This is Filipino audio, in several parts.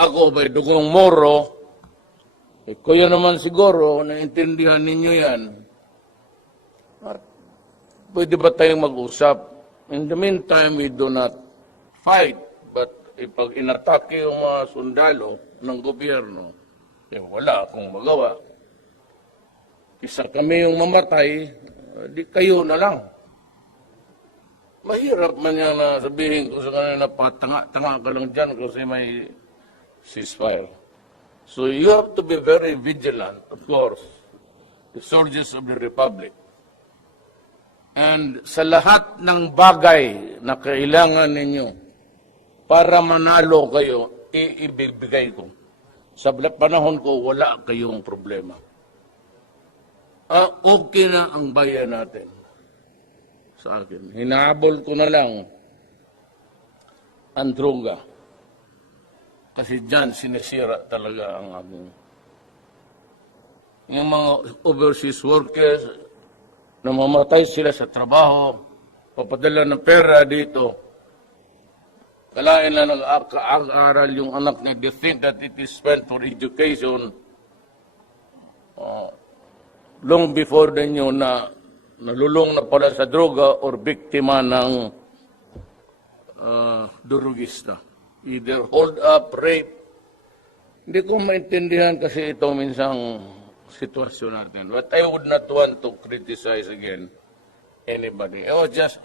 Ako may dugong Moro, kuya naman siguro, naintindihan ninyo yan. At pwede ba tayong mag-usap? In the meantime, we do not fight. But pag inatake yung mga sundalo ng gobyerno, wala akong magawa. Isa kami yung mamatay, di kayo na lang. Mahirap man yan na sabihin ko sa kanila na patanga-tanga ka lang dyan kasi may ceasefire. So you have to be very vigilant, of course, the soldiers of the Republic. And sa lahat ng bagay na kailangan ninyo para manalo kayo, ibibigay ko. Sa panahon ko, wala kayong problema. Okay na ang bayan natin. Sa akin. Hinahabol ko na lang ang droga. Kasi dyan sinisira talaga ang aming. Yung mga overseas workers, namamatay sila sa trabaho, papadala ng pera dito. Kalain na nag-aaral yung anak niya, they think that it is spent for education. Long before din yun na nalulong na pala sa droga or biktima ng durugista. Either hold up, rape. Hindi ko maintindihan kasi ito minsang sitwasyon natin. But I would not want to criticize again anybody. I was just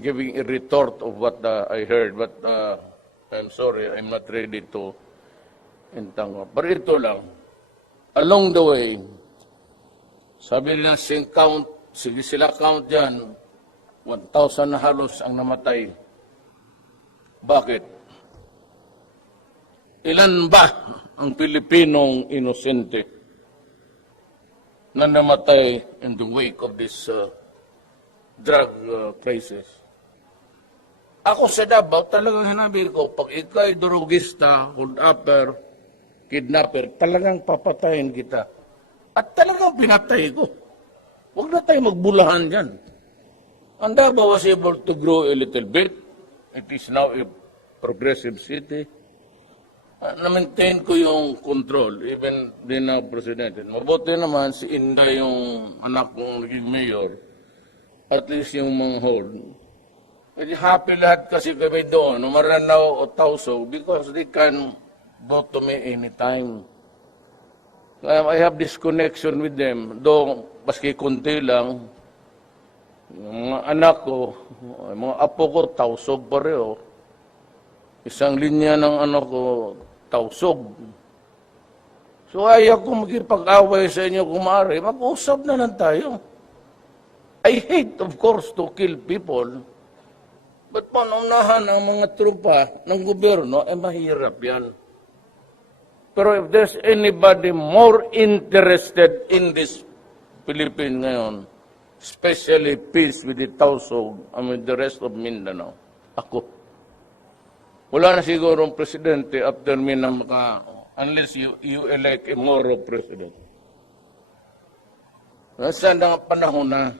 giving a retort of what I heard. But I'm sorry, I'm not ready to entangle. Pero ito lang, along the way, sabi nila, sige sila count dyan, 1,000 na halos ang namatay. Bakit? Ilan ba ang Pilipinong inosente na namatay in the wake of this drug crisis? Ako sa Davao, talagang hinabi ko, pag ikaw'y drugista, hold-upper, kidnapper, talagang papatayin kita. At talagang pinatay ko. Huwag na tayo magbulahan dyan. Ang Davao was able to grow a little bit. It is now a progressive city. Na-maintain ko yung control, even din na presidente. Mabuti naman si Inday yung anak kong naging mayor. At least yung mga hold. Medyo happy lahat kasi kami doon, no Maranao o Tausog, because they can vote to me anytime. I have this connection with them, though maski kunti lang. Yung mga anak ko, mga apo ko, Tausog pareho. Isang linya ng anak ko, Tausog. So ayaw ko magkipag-away sa inyo kung maaari, mag-usap na lang tayo. I hate, of course, to kill people. But panaunahan ang mga trupa ng gobyerno, mahirap yan. Pero if there's anybody more interested in this Philippines ngayon, especially peace with the Tausog and with the rest of Mindanao, ako. Wala na sigurong presidente after me na unless you elect a Moro president. Nasa na panahon na.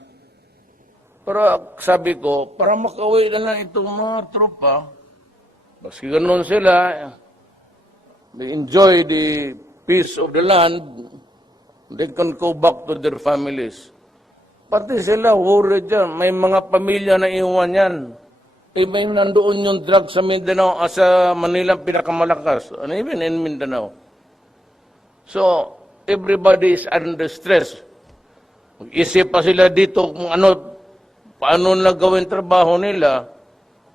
Pero sabi ko, para makauwi na lang itong mga tropa, baski ganun sila, they enjoy the peace of the land, they can go back to their families. Pati sila, worried dyan. May mga pamilya na iwan yan. May nandoon yung drug sa Mindanao, sa Manila pinakamalakas, and even in Mindanao. So, everybody is under stress. Mag-isip pa sila dito kung paano na gawin trabaho nila.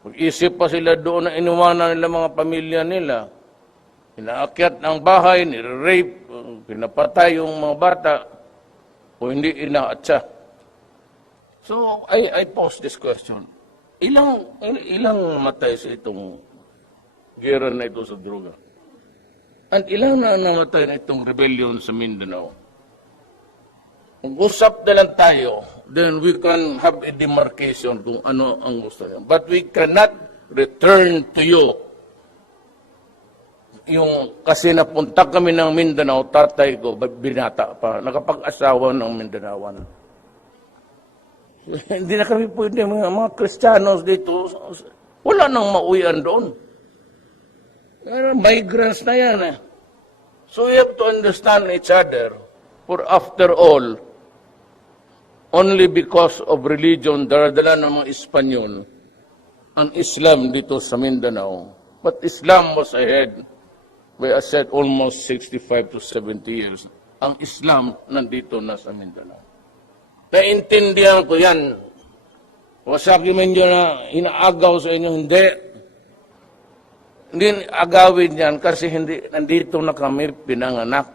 Mag-isip pa sila doon na iniwanan nila mga pamilya nila. Inaakyat ng bahay, nire-rape, pinapatay yung mga bata, o hindi inaatsa. So, I pose this question. Ilang matay sa itong gera na ito sa droga? At ilang na namatay na itong rebellion sa Mindanao? Kung usap na lang tayo, then we can have a demarcation kung ano ang gusto niya. But we cannot return to you kasi napunta kami ng Mindanao, tatay ko, binata pa, nakapag-asawa ng Mindanaoan. Hindi na kami pwede, mga Kristiyanos dito, wala nang mauwian doon. Migrants na yan eh. So we have to understand each other. For after all, only because of religion, daradala ng mga Espanyol, ang Islam dito sa Mindanao. But Islam was ahead. We I said almost 65 to 70 years. Ang Islam nandito na sa Mindanao. Naintindihan ko yan. Wasaki man yun na inaagaw sa inyo, hindi. Hindi agawin yan kasi hindi, nandito na kami pinanganak.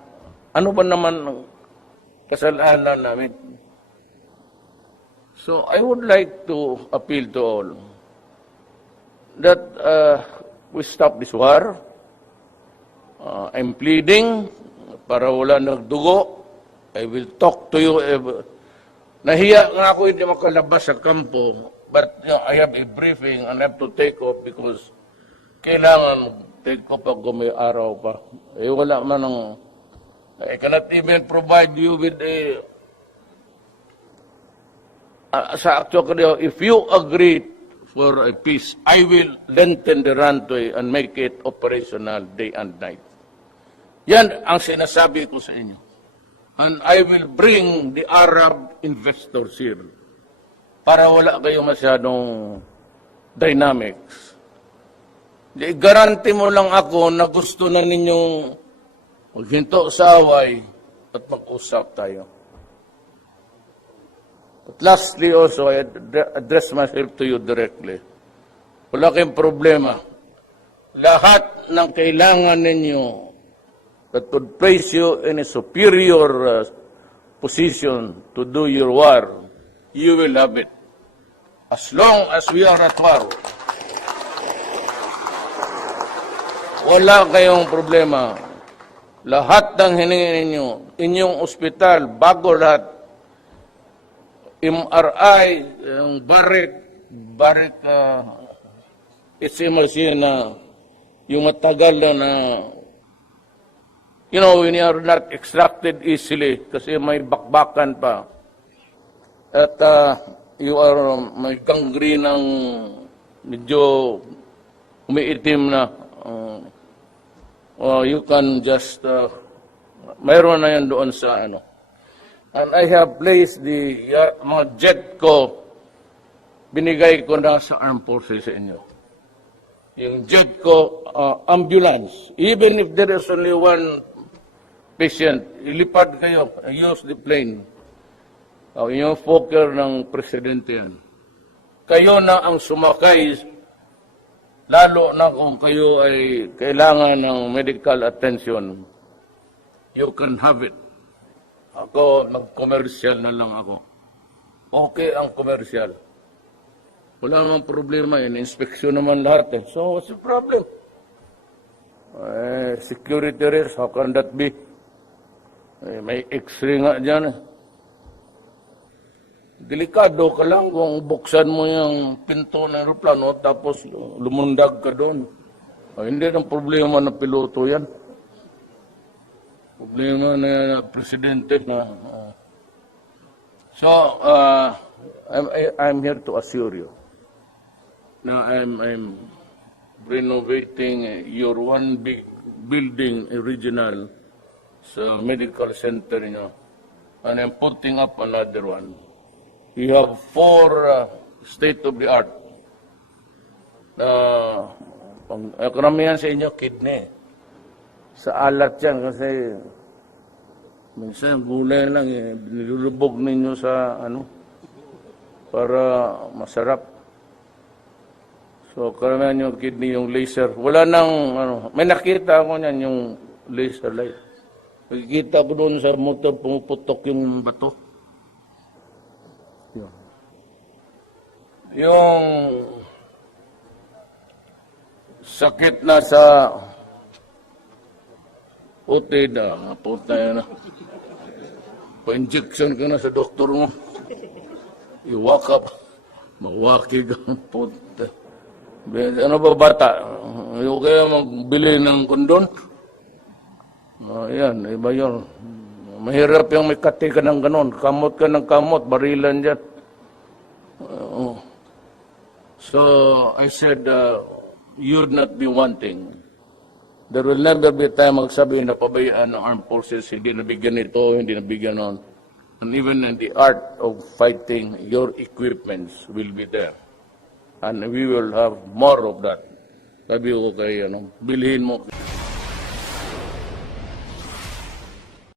Ano ba naman ang kasalanan namin? So I would like to appeal to all that we stop this war. I'm pleading para wala nagdugo. I will talk to you. Nahiya nga ako hindi makalabas sa kampo, but I have a briefing and I have to take off because kailangan take off pag may araw pa. Eh wala man ang, I cannot even provide you with a, sa actually, if you agree for a peace, I will lengthen the runway and make it operational day and night. Yan ang sinasabi ko sa inyo. And I will bring the Arab investors here para wala kayo masyadong dynamics. Garanti mo lang ako na gusto na ninyong maghinto sa away at mag-usap tayo. But lastly also, I address myself to you directly. Wala kayong problema. Lahat ng kailangan ninyo that would place you in a superior position to do your war, you will have it. As long as we are at war, wala kayong problema. Lahat ng hiningi ninyo, inyong ospital, bago lahat, MRI, yung Barrett, machine na yung matagal na you know, when you are not extracted easily kasi may bakbakan pa at you are may gangrene ng medyo umiitim na you can just mayroon na yan doon sa ano. And I have placed the mga jet ko, binigay ko na sa armed forces sa inyo. Yung jet ko, ambulance. Even if there is only one patient, ilipad kayo, use the plane. Yung Fokker ng presidente yan. Kayo na ang sumakay, lalo na kung kayo ay kailangan ng medical attention, you can have it. Ako, mag-commercial na lang ako. Okay ang commercial. Wala namang problema yun. Inspeksyon naman lahat eh. So, what's the problem? Security risk, how can that be? May X-ray nga dyan eh. Delikado ka lang kung buksan mo yung pinto ng aeroplano tapos lumundag ka doon. Hindi ng problema ng piloto yan. Problema na presidente na. So, I'm here to assure you na I'm renovating your one big building original sa medical center niyo, and I'm putting up another one. We have 4 state-of-the-art na karamihan sa inyo kidney. Sa alat yan kasi minsan gulay lang eh, nilulubog ninyo sa ano para masarap. So karamihan yung kidney, yung laser. Wala nang ano, may nakita ako niyan yung laser light. Nakikita ko doon sa motor pumuputok yung bato. Yung sakit na sa puti na, puta yan na. Pa-injection ka na sa doktor mo. Iwakap. Mawaki ka. Puta. Ano ba bata? Ayaw kaya magbili ng kondon. Yan, iba yun. Mahirap yung may kati ka ng ganon. Kamot ka ng kamot, barilan dyan. So, I said, you'd not be wanting. There will never be a time magsabi na pabayaan ng armed forces, hindi nabigyan ito, hindi nabigyan nun. And even in the art of fighting, your equipments will be there. And we will have more of that. Sabi ko kay, bilhin mo.